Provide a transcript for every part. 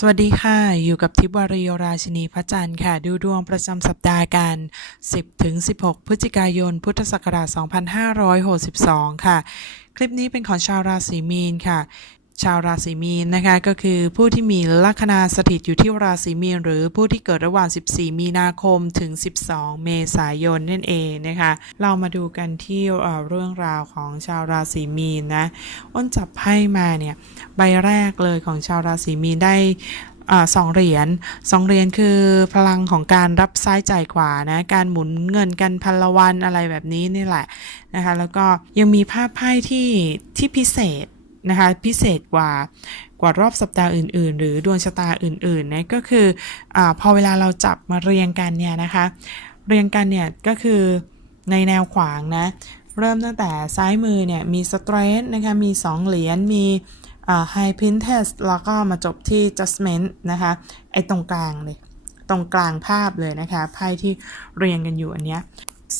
สวัสดีค่ะ อยู่กับทิพย์วรโยราชินีพระจันทร์ค่ะ ดูดวงประจำสัปดาห์กัน 10ถึง16 พฤศจิกายน พุทธศักราช 2562 ค่ะ คลิปนี้เป็นของชาวราศีมีนค่ะ ชาวราศีมีนนะคะก็คือผู้ที่มีลัคนาสถิตอยู่ที่ราศีมีนหรือผู้ที่เกิดระหว่าง 14 มีนาคมถึง 12 เมษายนนั่นเองนะคะเรามาดูกันที่เเรื่องราวของชาวราศีมีนนะอ้นจับไพ่มาเนี่ยใบแรกเลยของชาวราศีมีนได้อสองเหรียญสองเหรียญคือพลังของการรับซ้ายจ่ายขวานะการหมุนเงินกันพันละวันอะไรแบบนี้นี่แหละนะคะแล้วก็ยังมีภาพไพ่ที่ที่พิเศษ นะคะพิเศษกว่ากว่ารอบสัปดาห์อื่น ๆ หรือดวงชะตาอื่นๆนะก็คืออพอเวลาเราจับมาเรียงกันเนี่ยนะคะ เรียงกันเนี่ยก็คือในแนวขวางนะเริ่มตั้งแต่ซ้ายมือเนี่ยมีสเตรนนะคะมี 2 เหรียญมีไฮพินเทสแล้วก็มาจบที่ judgment นะคะไอ้ตรงกลางเลยตรงกลางภาพเลยนะคะไพ่ที่เรียงกันอยู่อันเนี้ย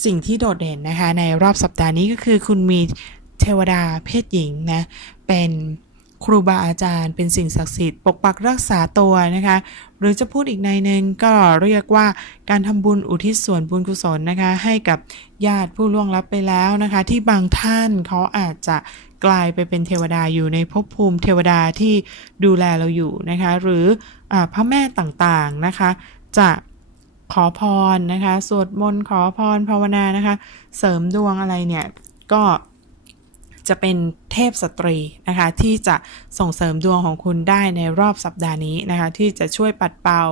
สิ่งที่โดดเด่นนะคะในรอบสัปดาห์นี้ก็คือคุณมีเทวดาเพศหญิงนะ เป็นครูบาอาจารย์เป็นสิ่งศักดิ์สิทธิ์ปกปักรักษาตัวนะคะ หรือจะพูดอีกในหนึ่งก็เรียกว่าการทำบุญอุทิศส่วนบุญกุศลนะคะ ให้กับญาติผู้ล่วงลับไปแล้วนะคะ ที่บางท่านเขาอาจจะกลายไปเป็นเทวดาอยู่ในภพภูมิเทวดาที่ดูแลเราอยู่นะคะ หรืออพระแม่ต่างๆนะคะ จะขอพรนะคะสวดมนต์ขอพรภาวนานะคะ เสริมดวงอะไรเนี่ยก็ จะเป็นเทพสตรีนะคะที่จะส่งเสริมดวงของคุณได้ในรอบสัปดาห์นี้นะคะที่จะช่วยปัดเป่า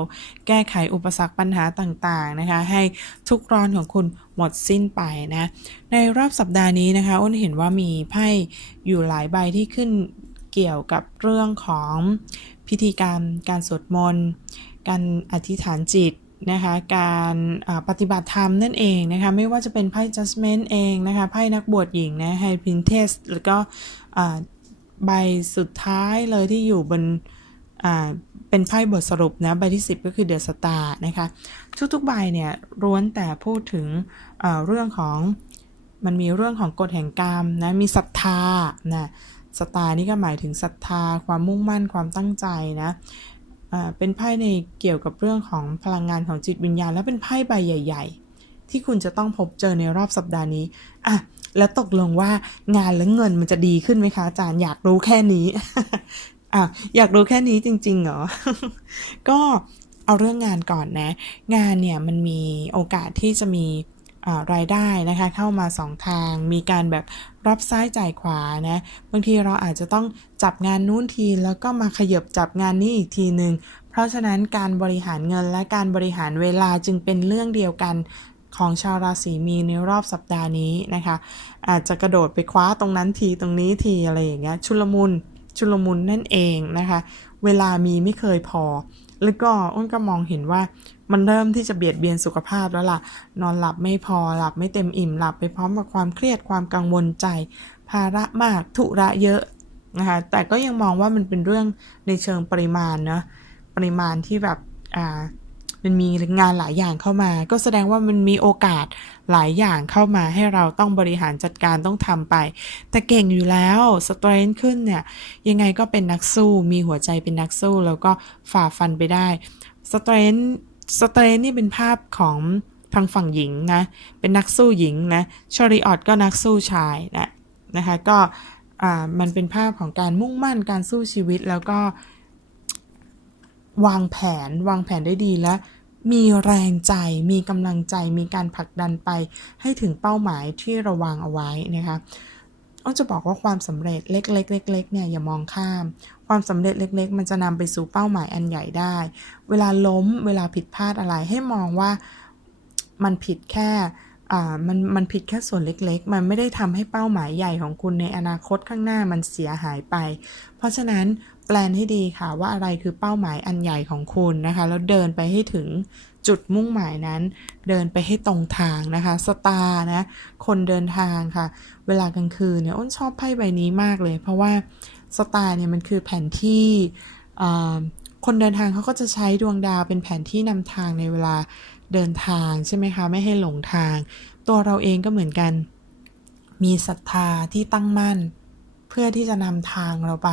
แก้ไขอุปสรรคปัญหาต่างๆนะคะให้ทุกร้อนของคุณหมดสิ้นไปนะในรอบสัปดาห์นี้นะคะอ้นเห็นว่ามีไพ่อยู่หลายใบที่ขึ้นเกี่ยวกับเรื่องของพิธีกรรม การสวดมนต์ การอธิษฐานจิต นะคะการปฏิบัติธรรมนั่นเองนะคะไม่ว่าจะเป็นไพ่ judgment เองนะคะไพ่นักบวชหญิงนะ High Priestess แล้วก็ใบสุดท้ายเลยที่อยู่บนเป็นไพ่บทสรุปนะใบที่ 10 ก็คือ The Star นะคะทุกๆใบเนี่ยล้วนแต่พูดถึงเรื่องของมันมีเรื่องของกฎแห่งกรรมนะมีศรัทธานะสตาร์นี่ก็หมายถึงศรัทธาความมุ่งมั่นความตั้งใจนะ เป็นไพ่ในเกี่ยวกับเรื่องของพลังงานของจิตวิญญาณ และเป็นไพ่ใบใหญ่ ๆ ที่คุณจะต้องพบเจอในรอบสัปดาห์นี้อะแล้วตกลงว่างานและเงินมันจะดีขึ้นไหมคะอาจารย์อยากรู้แค่นี้อะอยากรู้แค่นี้จริง ๆ เหรอ ก็เอาเรื่องงานก่อนนะ งานเนี่ยมันมีโอกาสที่จะมี รายได้นะคะเข้ามาสองทาง มีการแบบรับซ้ายจ่ายขวานะบางทีเราอาจจะต้องจับงานนู้นทีแล้วก็มาขยบจับงานนี้อีกทีหนึ่งเพราะฉะนั้นการบริหารเงินและการบริหารเวลาจึงเป็นเรื่องเดียวกันของชาวราศีมีในรอบสัปดาห์นี้นะคะ อาจจะกระโดดไปคว้าตรงนั้นทีตรงนี้ทีอะไรอย่างเงี้ยชุลมุนชุลมุนนั่นเองนะคะ เวลามีไม่เคยพอ แล้วก็อ้นก็มองเห็นว่ามันเริ่มที่จะเบียดเบียนสุขภาพแล้วล่ะ นอนหลับไม่พอหลับไม่เต็มอิ่มหลับไปพร้อมกับความเครียดความกังวลใจ ภาระมากทุระเยอะนะคะแต่ก็ยังมองว่ามันเป็นเรื่องในเชิงปริมาณเนะปริมาณที่แบบอ่า มันมีงานหลายอย่างเข้ามา ก็แสดงว่ามันมีโอกาสหลายอย่างเข้ามาให้เราต้องบริหารจัดการต้องทำไป แต่เก่งอยู่แล้วสเตรนขึ้นเนี่ย ยังไงก็เป็นนักสู้ มีหัวใจเป็นนักสู้ แล้วก็ฝ่าฟันไปได้สเตรนสเตรนนี่เป็นภาพของทางฝั่งหญิงนะ เป็นนักสู้หญิงนะชอริออตก็นักสู้ชายนะนะคะก็อ่ามันเป็นภาพของการมุ่งมั่นการสู้ชีวิตแล้วก็ วางแผนวางแผนได้ดีและมีแรงใจ มีกำลังใจ มีการผลักดันไปให้ถึงเป้าหมายที่เราวางเอาไว้นะคะอ้นจะบอกว่าความสำเร็จเล็กๆเล็กๆเนี่ยอย่ามองข้าม ความสำเร็จเล็ก ๆ มันจะนำไปสู่เป้าหมายอันใหญ่ได้ เวลาล้มเวลาผิดพลาดอะไรให้มองว่ามันผิดแค่มันมันผิดแค่ส่วนเล็กๆ มันไม่ได้ทำให้เป้าหมายใหญ่ของคุณในอนาคตข้างหน้ามันเสียหายไป เพราะฉะนั้น แปลนให้ดีค่ะว่าอะไรคือเป้าหมายอันใหญ่ของคุณนะคะ แล้วเดินไปให้ถึงจุดมุ่งหมายนั้น เดินไปให้ตรงทางนะคะสตาร์นะคนเดินทางค่ะ เวลากลางคืนเนี่ยอ้นชอบไพ่ใบนี้มากเลย เพราะว่าสตาร์เนี่ยมันคือแผนที่คนเดินทางเขาก็จะใช้ดวงดาวเป็นแผนที่นำทางในเวลาเดินทางใช่ไหมคะไม่ให้หลงทาง ตัวเราเองก็เหมือนกัน มีศรัทธาที่ตั้งมั่น เพื่อที่จะนำทางเราไป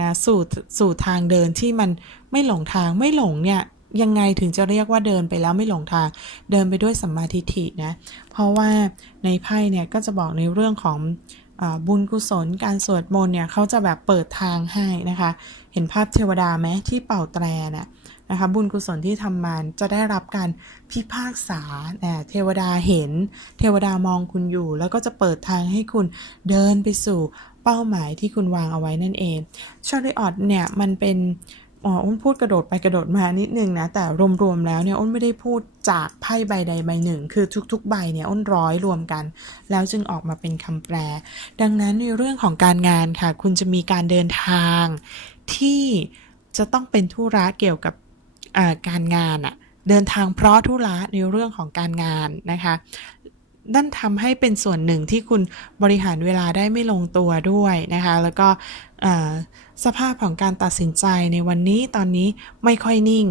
นะสู่สู่ทางเดินที่มันไม่หลงทางไม่หลงเนี่ยยังไงถึงจะเรียกว่าเดินไปแล้วไม่หลงทาง เดินไปด้วยสัมมาทิฏฐินะ เพราะว่าในไพ่เนี่ยก็จะบอกในเรื่องของอบุญกุศลการสวดมนต์เนี่ยเขาจะแบบเปิดทางให้นะคะ เห็นภาพเทวดาไหมที่เป่าแตรน่ะ นะคะบุญกุศลที่ทำมาจะได้รับการพิพากษาเทวดาเห็น เทวดามองคุณอยู่ แล้วก็จะเปิดทางให้คุณเดินไปสู่เป้าหมายที่คุณวางเอาไว้นั่นเองชาริออตเนี่ยมันเป็นอ๋ออ้นพูดกระโดดไปกระโดดมานิดนึงนะ แต่รวมๆแล้วเนี่ยอ้นไม่ได้พูดจากไพ่ใบใดใบหนึ่ง คือทุกๆ ใบเนี่ยอ้นร้อยรวมกัน แล้วจึงออกมาเป็นคำแปล ดังนั้นในเรื่องของการงานค่ะ คุณจะมีการเดินทางที่จะต้องเป็นธุระเกี่ยวกับ การงานอะเดินทางเพราะธุระในเรื่องของการงานนะคะนั่นทำให้เป็นส่วนหนึ่งที่คุณบริหารเวลาได้ไม่ลงตัวด้วยนะคะ แล้วก็สภาพของการตัดสินใจในวันนี้ตอนนี้ไม่ค่อยนิ่ง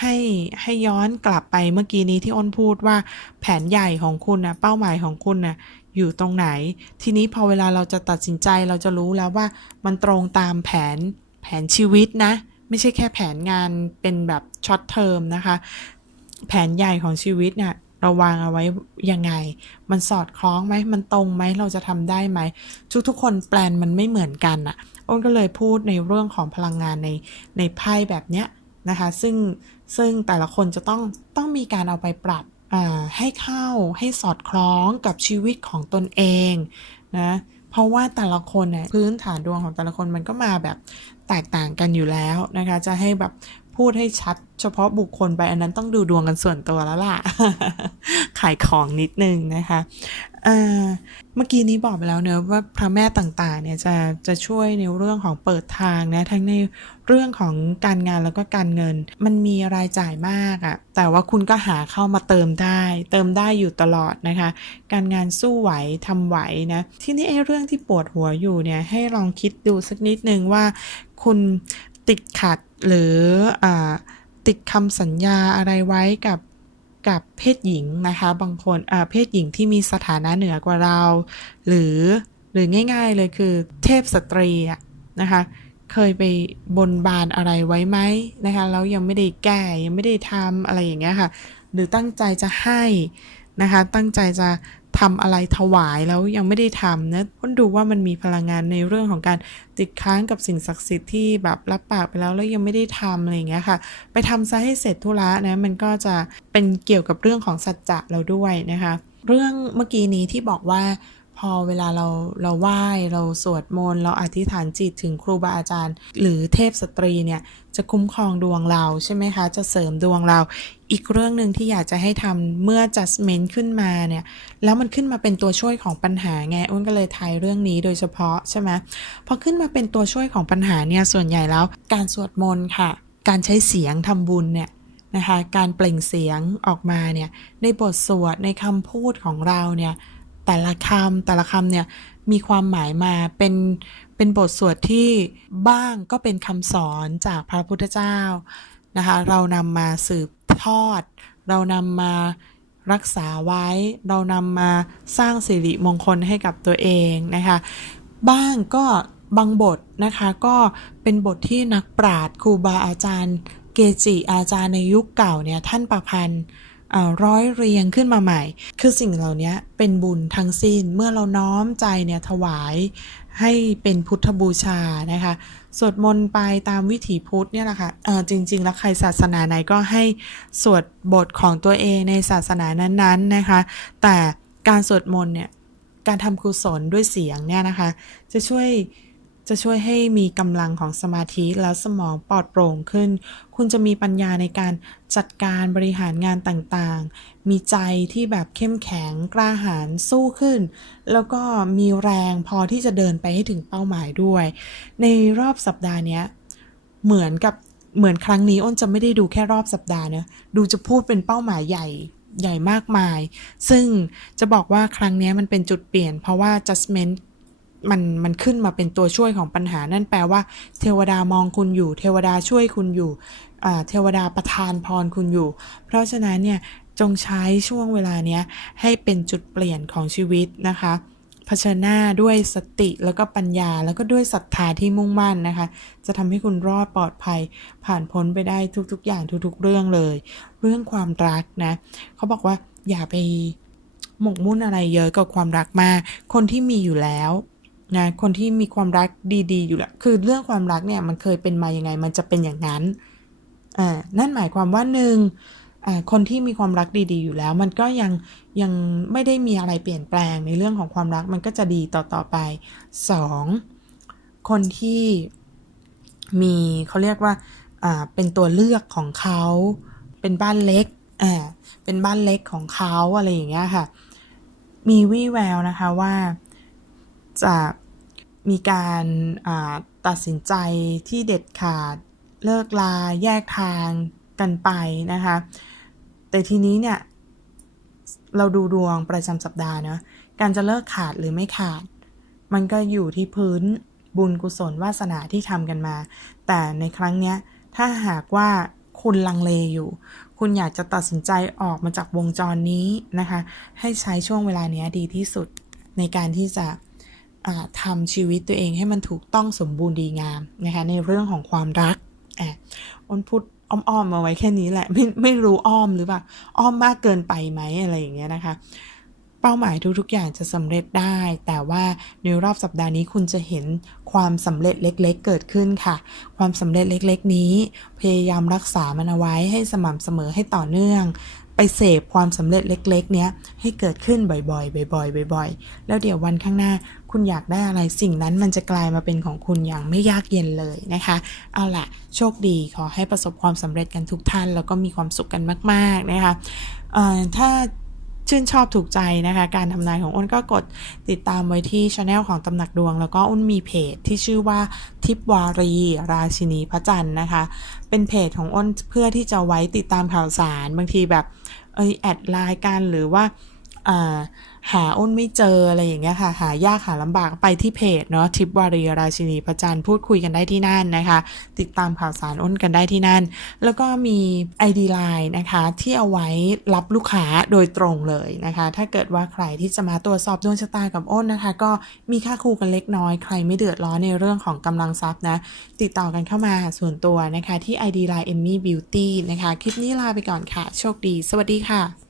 ให้ให้ย้อนกลับไปเมื่อกี้นี้ที่อ้นพูดว่าแผนใหญ่ของคุณนะเป้าหมายของคุณนะอยู่ตรงไหน ทีนี้พอเวลาเราจะตัดสินใจเราจะรู้แล้วว่ามันตรงตามแผนแผนชีวิตนะ ไม่ใช่แค่แผนงานเป็นแบบช็อตเทอมนะคะ แผนใหญ่ของชีวิตเนี่ยเราวางเอาไว้ยังไง มันสอดคล้องไหม มันตรงไหม เราจะทำได้ไหม ทุกทุกๆคนแปลนมันไม่เหมือนกันอะอ้นก็เลยพูดในเรื่องของพลังงานในในไพ่แบบเนี้ยนะคะ ซึ่งซึ่งแต่ละคนจะต้องต้องมีการเอาไปปรับให้เข้าให้สอดคล้องกับชีวิตของตนเองนะ ราะว่าแต่ละคนเนี่ยพื้นฐานดวงของแต่ละคนมันก็มาแบบแตกต่างกันอยู่แล้วนะคะ จะให้แบบ พูดให้ชัด เฉพาะบุคคลไปอันนั้นต้องดูดวงกันส่วนตัวแล้วล่ะ ขายของนิดนึงนะคะเเมื่อกี้นี้บอกไปแล้วเนอะว่าพระแม่ต่างๆเนี่ยจะจะช่วยในเรื่องของเปิดทางนะทั้งในเรื่องของการงานแล้วก็การเงิน มันมีรายจ่ายมากอะแต่ว่าคุณก็หาเข้ามาเติมได้ เติมได้อยู่ตลอดนะคะ การงานสู้ไหวทำไหวนะที่นี่ไอ้เรื่องที่ปวดหัวอยู่เนี่ยให้ลองคิดดูสักนิดนึงว่าคุณติดขัด หรืออติดคำสัญญาอะไรไว้กับกับเพศหญิงนะคะ บางคนเพศหญิงที่มีสถานะเหนือกว่าเรา หรือหรือง่ายๆเลยคือเทพสตรีนะคะเคยไปบนบานอะไรไว้ไหมนะคะแล้วยังไม่ได้แก้ยังไม่ได้ทำอะไรอย่างเงี้ยค่ะ หรือตั้งใจจะให้นะคะ ตั้งใจจะ ทำอะไรถวายแล้วยังไม่ได้ทำนะพ้นดูว่ามันมีพลังงานในเรื่องของการติดค้างกับสิ่งศักดิ์สิทธิ์ที่แบบรับปากไปแล้วแล้วยังไม่ได้ทำอะไรอย่างเงี้ยค่ะ ไปทำซะให้เสร็จธุระนะมันก็จะเป็นเกี่ยวกับเรื่องของสัจจะเราด้วยนะคะ เรื่องเมื่อกี้นี้ที่บอกว่า พอเวลาเราเราไหว้เราสวดมนต์เราอธิษฐานจิตถึงครูบาอาจารย์ หรือเทพสตรีเนี่ยจะคุ้มครองดวงเราใช่ไหมคะ จะเสริมดวงเรา อีกเรื่องหนึ่งที่อยากจะให้ทำเมื่อ judgment ขึ้นมาเนี่ย แล้วมันขึ้นมาเป็นตัวช่วยของปัญหาไงอ้นก็เลยทายเรื่องนี้โดยเฉพาะใช่ไหมพอขึ้นมาเป็นตัวช่วยของปัญหาเนี่ยส่วนใหญ่แล้ว การสวดมนต์ค่ะ การใช้เสียงทำบุญเนี่ยนะคะการเปล่งเสียงออกมาเนี่ยในบทสวดในคำพูดของเราเนี่ย แต่ละคำแต่ละคำเนี่ยมีความหมายมาเป็นเป็นบทสวดที่บ้างก็เป็นคำสอนจากพระพุทธเจ้านะคะเรานำมาสืบทอด เรานำมารักษาไว้ เรานำมาสร้างสิริมงคลให้กับตัวเองนะคะ บ้างก็บางบทนะคะก็เป็นบทที่นักปราชญ์ครูบาอาจารย์ เกจิอาจารย์ในยุคเก่าเนี่ยท่านประพันธ์ ร้อยเรียงขึ้นมาใหม่ คือสิ่งเหล่านี้เป็นบุญทั้งสิ้น เมื่อเราน้อมใจเนี่ยถวายให้เป็นพุทธบูชานะคะ สวดมนต์ไปตามวิถีพุทธเนี่ยแหละค่ะเออจริง ๆ แล้วใครศาสนาไหนก็ให้สวดบทของตัวเองในศาสนานั้นๆนะคะ แต่การสวดมนต์เนี่ย การทำกุศลด้วยเสียงเนี่ยนะคะ จะช่วย จะช่วยให้มีกำลังของสมาธิแล้วสมองปลอดโปร่งขึ้น คุณจะมีปัญญาในการจัดการบริหารงานต่างๆ มีใจที่แบบเข้มแข็งกล้าหาญสู้ขึ้น แล้วก็มีแรงพอที่จะเดินไปให้ถึงเป้าหมายด้วย ในรอบสัปดาห์นี้เหมือนกับเหมือนครั้งนี้อ้นจะไม่ได้ดูแค่รอบสัปดาห์เนะดูจะพูดเป็นเป้าหมายใหญ่ใหญ่มากมาย ซึ่งจะบอกว่าครั้งนี้มันเป็นจุดเปลี่ยน เพราะว่า judgment มันมันขึ้นมาเป็นตัวช่วยของปัญหา นั่นแปลว่า เทวดามองคุณอยู่ เทวดาช่วยคุณอยู่เทวดาประทานพรคุณอยู่ เพราะฉะนั้นเนี่ยจงใช้ช่วงเวลาเนี้ยให้เป็นจุดเปลี่ยนของชีวิตนะคะเผชิญหน้าด้วยสติแล้วก็ปัญญาแล้วก็ด้วยศรัทธาที่มุ่งมั่นนะคะ จะทำให้คุณรอดปลอดภัย ผ่านพ้นไปได้ทุก ๆ อย่างทุก ๆ เรื่องเลย เรื่องความรักนะเขาบอกว่าอย่าไปหมกมุ่นอะไรเยอะกับความรักมาก คนที่มีอยู่แล้ว นะคนที่มีความรักดีๆ อยู่แล้วคือเรื่องความรักเนี่ยมันเคยเป็นมายังไง มันจะเป็นอย่างนั้นอ่านั่นหมายความว่าหนึ่งคนที่มีความรักดีๆ อยู่แล้ว มันก็ยังยังไม่ได้มีอะไรเปลี่ยนแปลงในเรื่องของความรักมันก็จะดีต่อๆไปสองคนที่มีเขาเรียกว่าอ่าเป็นตัวเลือกของเขา เป็นบ้านเล็กอ่าเป็นบ้านเล็กของเขาอะไรอย่างเงี้ยค่ะ มีวี่แววนะคะว่า จะมีการตัดสินใจที่เด็ดขาดเลิกลาแยกทางกันไปนะคะ แต่ทีนี้เนี่ย เราดูดวงประจำสัปดาห์เนะการจะเลิกขาดหรือไม่ขาด มันก็อยู่ที่พื้นบุญกุศลวาสนาที่ทำกันมา แต่ในครั้งเนี้ยถ้าหากว่าคุณลังเลอยู่ คุณอยากจะตัดสินใจออกมาจากวงจรนี้นะคะ ให้ใช้ช่วงเวลานี้ดีที่สุดในการที่จะ ทำชีวิตตัวเองให้มันถูกต้องสมบูรณ์ดีงามนะคะในเรื่องของความรักอะอ้นพูดอ้อมๆมาไว้แค่นี้แหละไม่ไม่รู้อ้อมหรือเปล่าอ้อมมากเกินไปไหมอะไรอย่างเงี้ยนะคะ เป้าหมายทุกๆอย่างจะสำเร็จได้ แต่ว่าในรอบสัปดาห์นี้คุณจะเห็นความสำเร็จเล็ก ๆ เกิดขึ้นค่ะ ความสำเร็จเล็ก ๆ นี้ พยายามรักษามันเอาไว้ให้สม่ำเสมอให้ต่อเนื่อง ไปเสพความสำเร็จเล็ก ๆ เนี้ยให้เกิดขึ้นบ่อยๆ บ่อยๆ บ่อย ๆ แล้วเดี๋ยววันข้างหน้าคุณอยากได้อะไรสิ่งนั้นมันจะกลายมาเป็นของคุณอย่างไม่ยากเย็นเลยนะคะ เอาล่ะ โชคดีขอให้ประสบความสำเร็จกันทุกท่าน แล้วก็มีความสุขกันมาก ๆ นะคะถ้าชื่นชอบถูกใจนะคะ การทำนายของอ้นก็กดติดตามไว้ที่ช anel ของตำหนักดวง แล้วก็อ้นมีเพจที่ชื่อว่าทิพวารี ราชินีพระจันทร์นะคะ เป็นเพจของอ้นเพื่อที่จะไว้ติดตามข่าวสารบางทีแบบ เอยแอดไลน์กันหรือว่าอ่า หาอ้นไม่เจออะไรอย่างเงี้ยค่ะ หายากหาลำบากไปที่เพจเนาะทิพวารีราชินีพระจันทร์พูดคุยกันได้ที่นั่นนะคะ ติดตามข่าวสารอ้นกันได้ที่นั่น แล้วก็มี ID Line นะคะที่เอาไว้รับลูกค้าโดยตรงเลยนะคะ ถ้าเกิดว่าใครที่จะมาตรวจสอบดวงชะตากับอ้นนะคะ ก็มีค่าครูกันเล็กน้อยใครไม่เดือดร้อนในเรื่องของกำลังทรัพย์นะ ติดต่อกันเข้ามาส่วนตัวนะคะที่ ID Line Emmy Beauty นะคะ คลิปนี้ลาไปก่อนค่ะ โชคดี สวัสดีค่ะ